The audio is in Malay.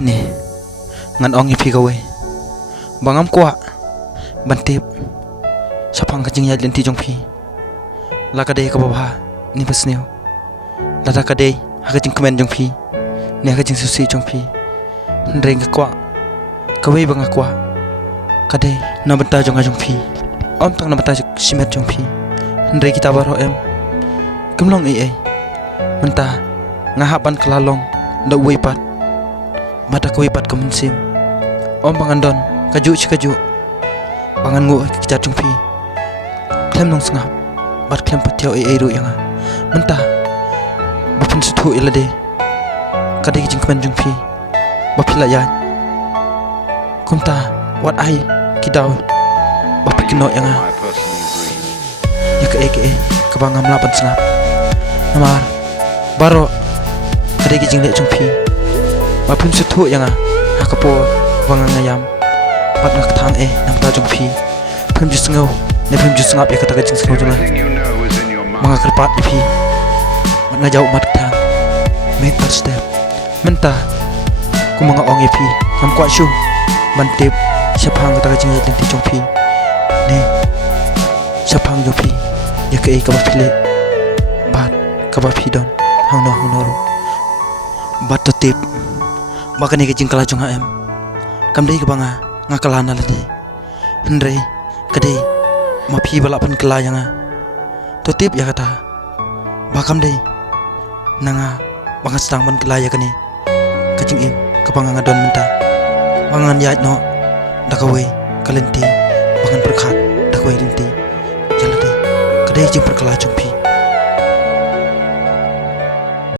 sini ngan ong ipi gawe bangam kwa bantip sapang kajing ya lenti jong pi la kadai ka baba ni basneu lada kadai ha kajing kemen jong pi ni kajing susi jong pi ndreng kwa kawe bang kwa kadai na banta jong ajong pi om tang na banta simet jong pi ndreng kita baro em kemlong ai menta ngahapan kelalong da uipat mata kuipat kemensim om pangandon kaju kaju pangan ngu kita jong pi klem nong sengap bat klem patiau ai ru yang menta bapun sutu ilade kadai jing kemen jong pi bapila ya kumta wat ai kidau bapik no yang ya ke kabangam lapan sengap namar baro kadai jing le jong pi bapun sutu yang hakapo wangang ayam bat ngak thang namta jong pi phim ju sengau ne phim ju sengap ya kata jing sengau jong mga kerpat ipi mat ngajau mat thang make per step menta ku mga ong ipi kam kwa shu bantip siapang kata jing le ti jong pi ne siapang jong pi ya ke ka bapile bat ka bapidon hang no bat tip bakane ke jing kala jong em kam dei ke banga ngakalana lade hendrei kadai mapi balapan kela yang to tip ya kata bakam dei nanga banga stang ban kela ya kani kajing em kabanga ngadon menta bangan ya no dakawe kalenti bangan perkhat dakawe lenti jalade kadai jing perkala jong pi